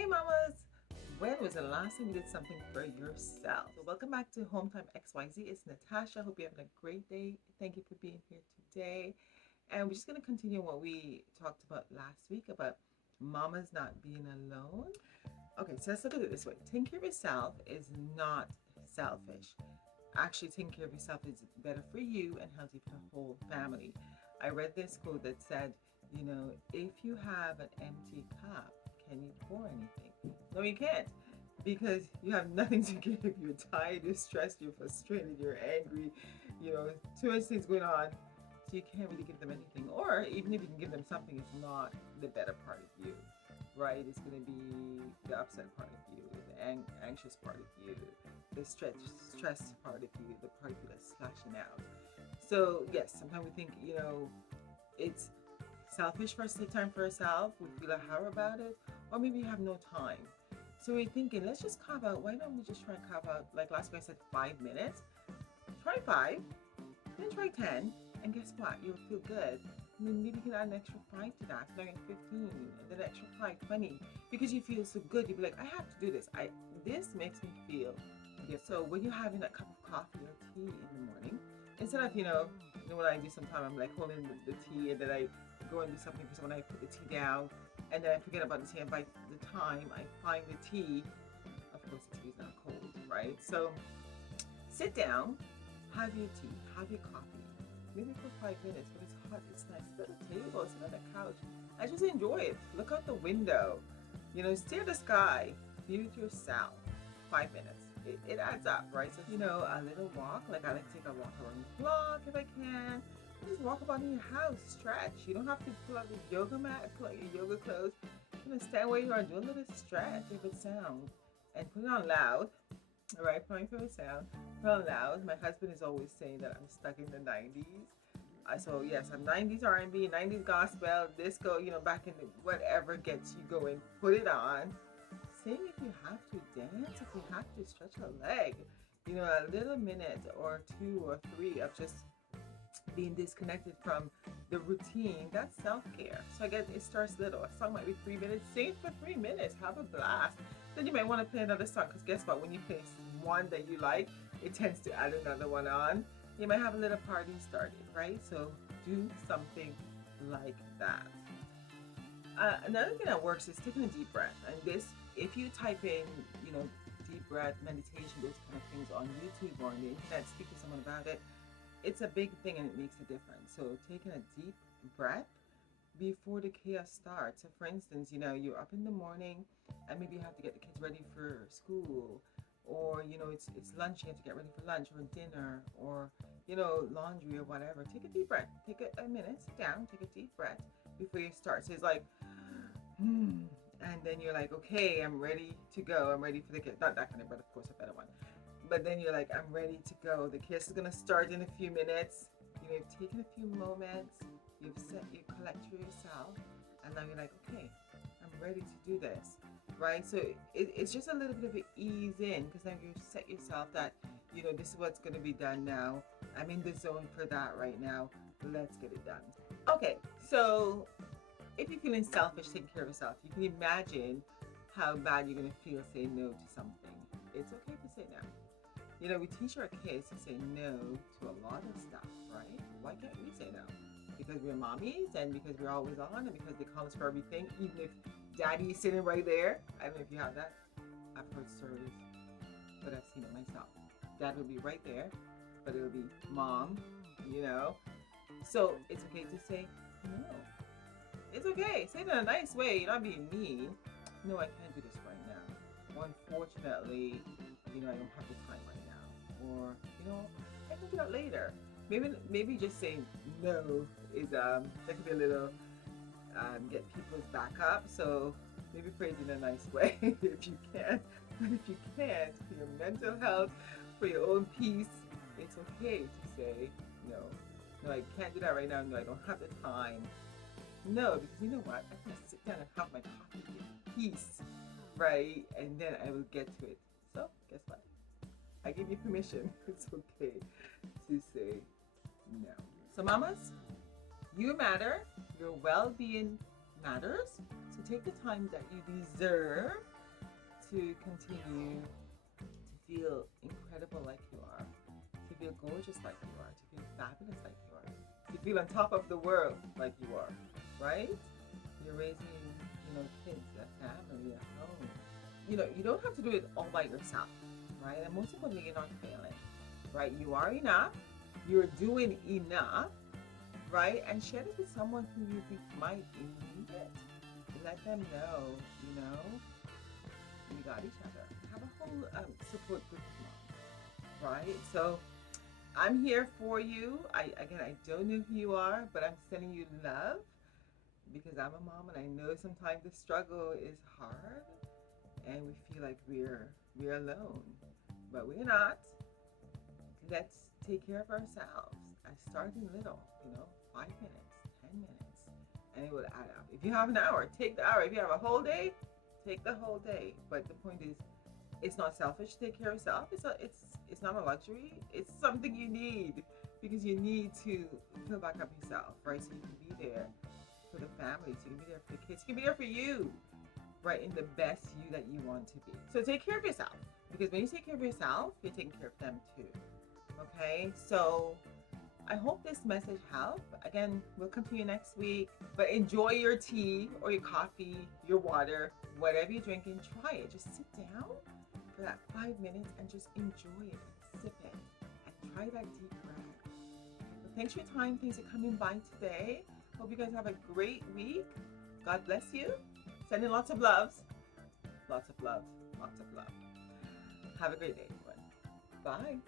Hey mamas! When was the last time you did something for yourself? So welcome back to Home Time XYZ. It's Natasha. Hope you're having a great day. Thank you for being here today. And we're just going to continue what we talked about last week about mamas not being alone. Okay, so let's look at it this way. Taking care of yourself is not selfish. Actually, taking care of yourself is better for you and healthy for the whole family. I read this quote that said, if you have an empty cup, can you pour anything? No, you can't, because you have nothing to give. You're tired, you're stressed, you're frustrated, you're angry, too much things going on. So you can't really give them anything. Or even if you can give them something, it's not the better part of you, right? It's going to be the upset part of you, the anxious part of you, the stress part of you, the part of you that's slashing out. So yes, sometimes we think, it's selfish for us to take time for ourselves. We feel a how about it, or maybe you have no time. So we're thinking, let's just carve out. Why don't we just try and carve out, like last week I said, 5 minutes. Try 5, then try 10, and guess what? You'll feel good. And then maybe you can add an extra 5 to that, so now you're 15, and then an extra 5, 20, because you feel so good. You'll be like, I have to do this. This makes me feel good. So when you're having that cup of coffee or tea in the morning, instead of, what I do sometimes, I'm like holding the tea, and then I go and do something for someone, I put the tea down, and then I forget about the tea, and by the time I find the tea, of course the tea is not cold, right? So sit down, have your tea, have your coffee, maybe for 5 minutes, but it's hot, it's nice. Sit at the table, sit on the couch, and just enjoy it. Look out the window, stare at the sky, be with yourself. 5 minutes. It adds up, right? So, a little walk, like I like to take a walk around the block if I can. Just walk about in your house, stretch. You don't have to pull out the yoga mat, pull out your yoga clothes. Stand where you are, do a little stretch, favorite sound, and put it on loud. All right, put on your favorite sound, put it on loud. My husband is always saying that I'm stuck in the 90s. So yes, I'm 90s R&B, 90s gospel, disco, back in the whatever gets you going. Put it on. Sing if you have to, dance if you have to, stretch a leg. A little minute or 2 or 3 of just being disconnected from the routine, that's self-care. So again, it starts little. A song might be 3 minutes. Sing it for 3 minutes. Have a blast. Then you might want to play another song, because guess what? When you play one that you like, it tends to add another one on. You might have a little party started, right? So do something like that. Another thing that works is taking a deep breath. And this, if you type in, deep breath, meditation, those kind of things on YouTube or on the internet, speak to someone about it, it's a big thing and it makes a difference. So taking a deep breath before the chaos starts. So for instance, you're up in the morning and maybe you have to get the kids ready for school, or it's lunch, you have to get ready for lunch or dinner, or laundry or whatever. Take a deep breath. Take a minute, sit down, take a deep breath before you start. So it's like, and then you're like, okay, I'm ready to go. I'm ready for the kids. Not that kind of breath, of course, a better one. But then you're like, I'm ready to go. The kiss is gonna start in a few minutes. You've taken a few moments, you collect yourself, and now you're like, okay, I'm ready to do this, right? So it's just a little bit of an ease in, because now you set yourself that, this is what's gonna be done now. I'm in the zone for that right now. Let's get it done. Okay, so if you're feeling selfish, taking care of yourself, you can imagine how bad you're gonna feel saying no to something. It's okay to say no. We teach our kids to say no to a lot of stuff, right? Why can't we say no? Because we're mommies, and because we're always on, and because they call us for everything, even if daddy is sitting right there. I don't know if you have that. I've heard stories, but I've seen it myself. Dad will be right there, but it'll be mom, So it's okay to say no. It's okay. Say it in a nice way. You're not being mean. No, I can't do this right now. Or unfortunately, I don't have the time right now. Or, I can do that later. Maybe just saying no is that could be a little get people's back up. So maybe phrase it in a nice way if you can. But if you can't, for your mental health, for your own peace, it's okay to say no. No, I can't do that right now. No, I don't have the time. No, because you know what? I can sit down and have my coffee in peace, right? And then I will get to it. So, guess what? I give you permission. It's okay to say no. So, mamas, you matter. Your well-being matters. So take the time that you deserve to continue to feel incredible like you are, to feel gorgeous like you are, to feel fabulous like you are, to feel on top of the world like you are, right? You're raising, kids, a family, a home. You don't have to do it all by yourself, right? And most importantly, you're not failing, right? You are enough. You're doing enough, right? And share it with someone who you think might need it. Let them know, we got each other. Have a whole support group of moms, right? So I'm here for you. I don't know who you are, but I'm sending you love because I'm a mom and I know sometimes the struggle is hard and we feel like we're alone, but we're not. Let's take care of ourselves. I starting little, 5 minutes, 10 minutes, and it will add up. If you have an hour, take the hour. If you have a whole day, take the whole day. But the point is, it's not selfish to take care of yourself. It's not a luxury. It's something you need because you need to fill back up yourself, right? So you can be there for the family. So you can be there for the kids. You can be there for you, right? In the best you that you want to be. So take care of yourself because when you take care of yourself, you're taking care of them too. Okay, so I hope this message helped. Again, we'll continue next week, but enjoy your tea or your coffee, your water, whatever you're drinking. Try it. Just sit down for that 5 minutes and just enjoy it and sip it and try that deep breath. Well, thanks for your time. Thanks for coming by today. Hope you guys have a great week. God bless you. Sending lots of loves. Lots of love. Lots of love. Have a great day, everyone. Bye.